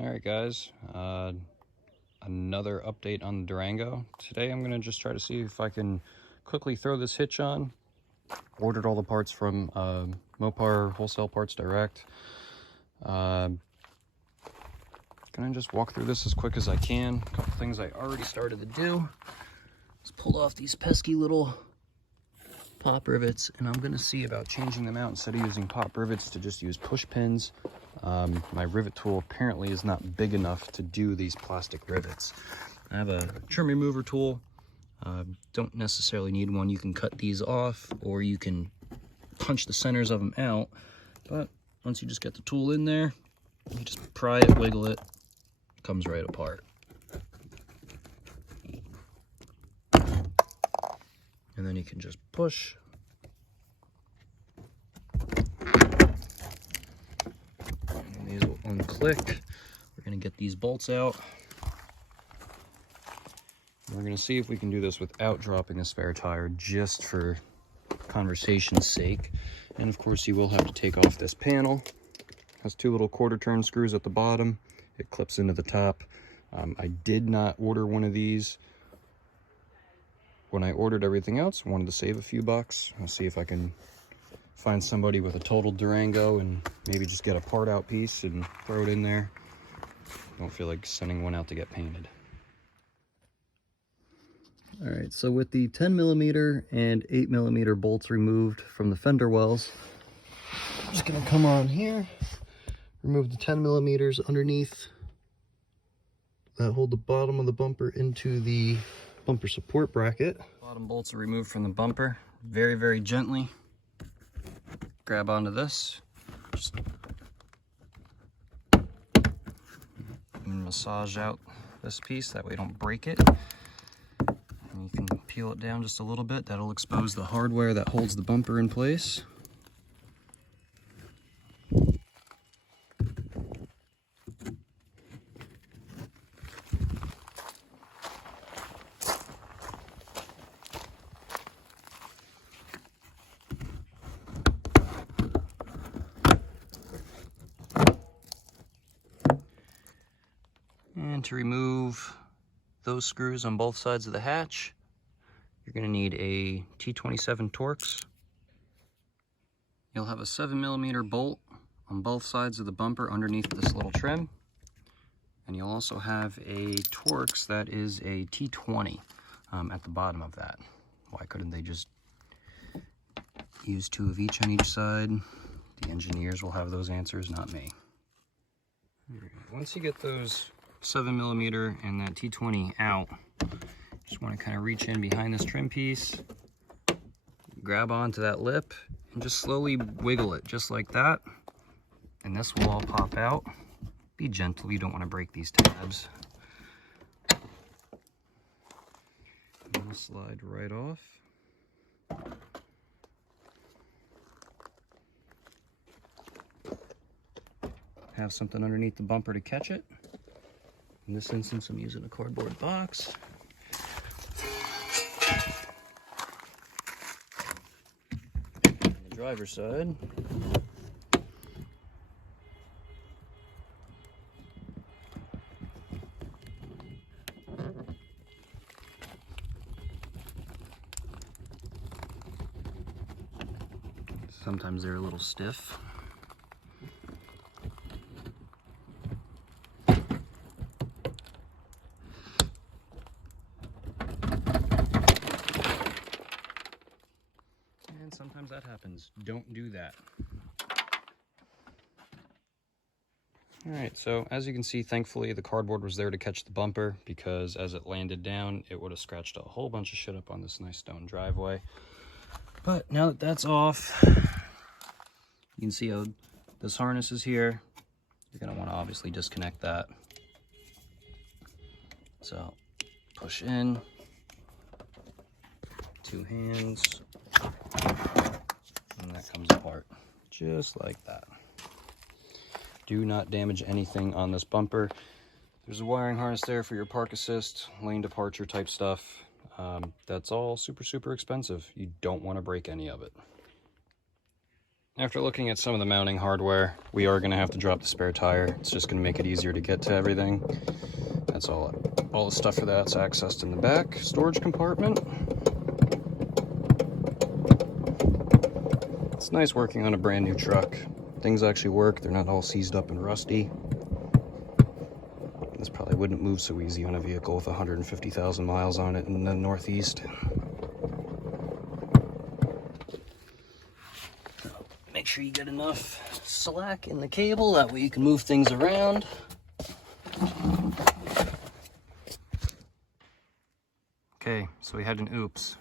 Alright guys, another update on the Durango. Today I'm going to just try to see if I can quickly throw this hitch on. Ordered all the parts from Mopar Wholesale Parts Direct. Gonna just walk through this as quick as I can. A couple things I already started to do. Just pulled off these pesky little pop rivets, and I'm gonna see about changing them out instead of using pop rivets to just use push pins. My rivet tool apparently is not big enough to do these plastic rivets. I have a trim remover tool. Don't necessarily need one. You can cut these off or you can punch the centers of them out, but once you just get the tool in there, you just pry it, wiggle it, it comes right apart. And then you can just push. And these will unclick. We're going to get these bolts out. We're going to see if we can do this without dropping the spare tire, just for conversation's sake. And of course you will have to take off this panel. It has two little quarter turn screws at the bottom. It clips into the top. I did not order one of these. When I ordered everything else, I wanted to save a few bucks. I'll see if I can find somebody with a total Durango and maybe just get a part out piece and throw it in there. Don't feel like sending one out to get painted. All right, so with the 10mm and 8mm bolts removed from the fender wells, I'm just gonna come on here, remove the 10mm underneath that hold the bottom of the bumper into the bumper support bracket. Bottom bolts are removed from the bumper. Very, very gently grab onto this. Just massage out this piece, that way you don't break it. And you can peel it down just a little bit. That'll expose the hardware that holds the bumper in place. And to remove those screws on both sides of the hatch, you're going to need a T27 Torx. You'll have a 7mm bolt on both sides of the bumper underneath this little trim. And you'll also have a Torx that is a T20 at the bottom of that. Why couldn't they just use two of each on each side? The engineers will have those answers, not me. Once you get those 7mm and that T20 out, just want to kind of reach in behind this trim piece, grab onto that lip, and just slowly wiggle it just like that, and this will all pop out. Be gentle, you don't want to break these tabs. And it'll slide right off. Have something underneath the bumper to catch it. In this instance, I'm using a cardboard box. On the driver's side, sometimes they're a little stiff. Sometimes that happens. Don't do that. Alright, so as you can see, thankfully the cardboard was there to catch the bumper, because as it landed down, it would have scratched a whole bunch of shit up on this nice stone driveway. But now that that's off, you can see how this harness is here. You're going to want to obviously disconnect that. So, push in, two hands, and that comes apart just like that. Do not damage anything on this bumper. There's a wiring harness there for your park assist, lane departure type stuff. That's all super expensive. You don't want to break any of it. After looking at some of the mounting hardware, we are going to have to drop the spare tire. It's just going to make it easier to get to everything. That's all the stuff for that's accessed in the back storage compartment. It's nice working on a brand new truck. Things actually work. They're not all seized up and rusty. This probably wouldn't move so easy on a vehicle with 150,000 miles on it in the Northeast. Make sure you get enough slack in the cable, that way you can move things around. Okay, so we had an oops.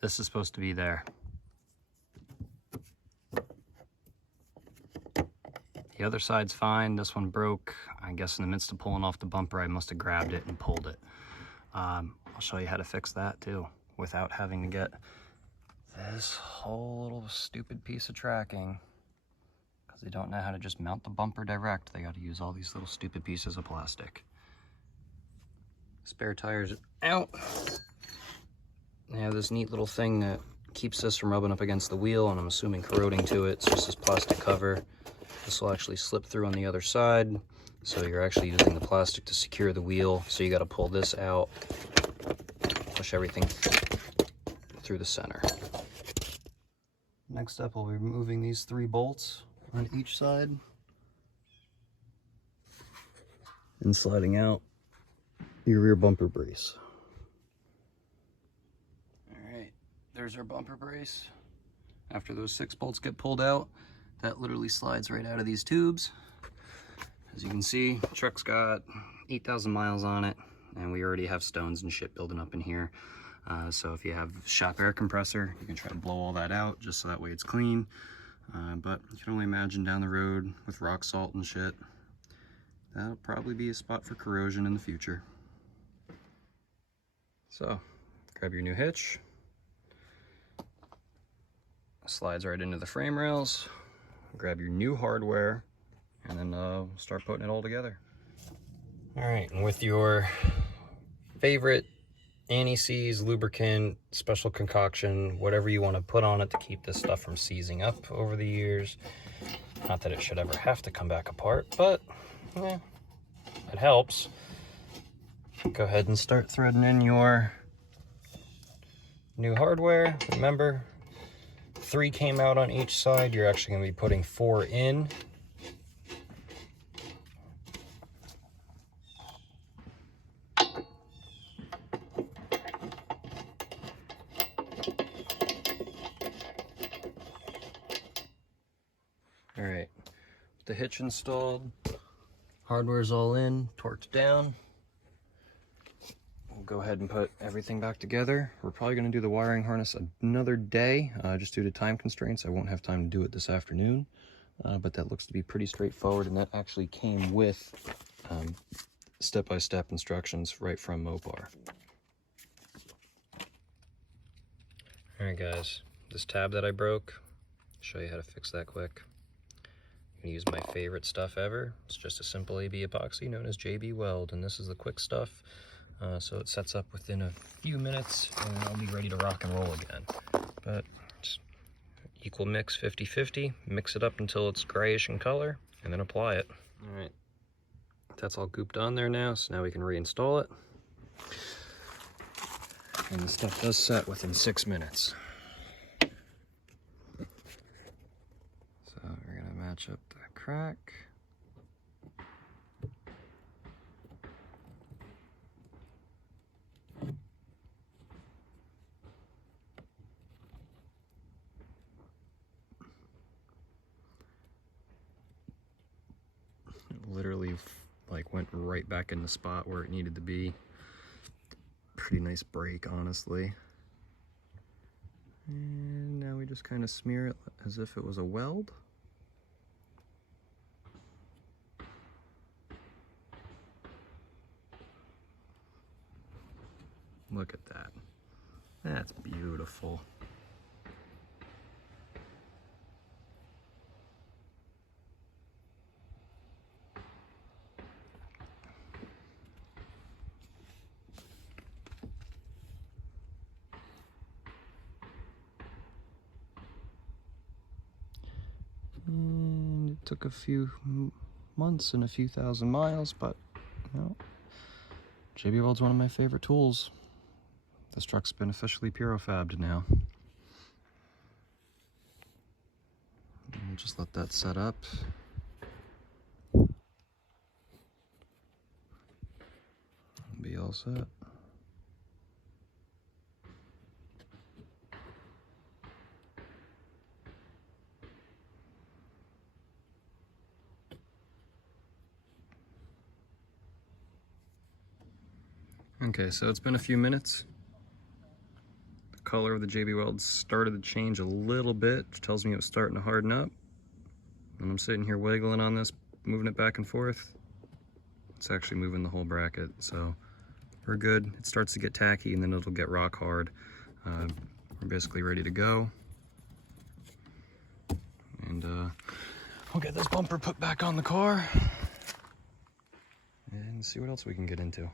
This is supposed to be there. The other side's fine. This one broke. I guess in the midst of pulling off the bumper, I must have grabbed it and pulled it. I'll show you how to fix that too, without having to get this whole little stupid piece of tracking, because they don't know how to just mount the bumper direct. They got to use all these little stupid pieces of plastic. Spare tires out. They have this neat little thing that keeps this from rubbing up against the wheel, and I'm assuming corroding to it. It's just this plastic cover. This will actually slip through on the other side, so you're actually using the plastic to secure the wheel. So you got to pull this out, push everything through the center. Next up, we'll be removing these 3 bolts on each side and sliding out your rear bumper brace. All right, there's our bumper brace. After those 6 bolts get pulled out, that literally slides right out of these tubes. As you can see, the truck's got 8,000 miles on it, and we already have stones and shit building up in here. So if you have shop air compressor, you can try to blow all that out just so that way it's clean. But you can only imagine down the road with rock salt and shit, that'll probably be a spot for corrosion in the future. So grab your new hitch, slides right into the frame rails, grab your new hardware, and then start putting it all together. All right, and with your favorite anti-seize, lubricant, special concoction, whatever you want to put on it to keep this stuff from seizing up over the years. Not that it should ever have to come back apart, but yeah, it helps. Go ahead and start threading in your new hardware. Remember, 3 came out on each side. You're actually going to be putting 4 in. All right, with the hitch installed, hardware's all in, torqued down. We'll go ahead and put everything back together. We're probably going to do the wiring harness another day, just due to time constraints. I won't have time to do it this afternoon, but that looks to be pretty straightforward, and that actually came with step-by-step instructions right from Mopar. All right, guys, this tab that I broke, I'll show you how to fix that quick. I'm gonna use my favorite stuff ever. It's just a simple AB epoxy known as JB Weld, and this is the quick stuff. So it sets up within a few minutes, and I'll be ready to rock and roll again. But just equal mix, 50-50. Mix it up until it's grayish in color, and then apply it. All right, that's all gooped on there now, so now we can reinstall it. And the stuff does set within 6 minutes. So we're gonna match up the crack. It literally like went right back in the spot where it needed to be. Pretty nice break, honestly. And now we just kind of smear it as if it was a weld. Look at that. That's beautiful. And it took a few months and a few thousand miles, but you know, JB Weld's one of my favorite tools. This truck's been officially Pyrofabbed now. We'll just let that set up. Be all set. Okay, so it's been a few minutes. The color of the JB Weld started to change a little bit, which tells me it was starting to harden up. And I'm sitting here wiggling on this, moving it back and forth. It's actually moving the whole bracket, so we're good. It starts to get tacky and then it'll get rock hard. We're basically ready to go. And we'll get this bumper put back on the car and see what else we can get into.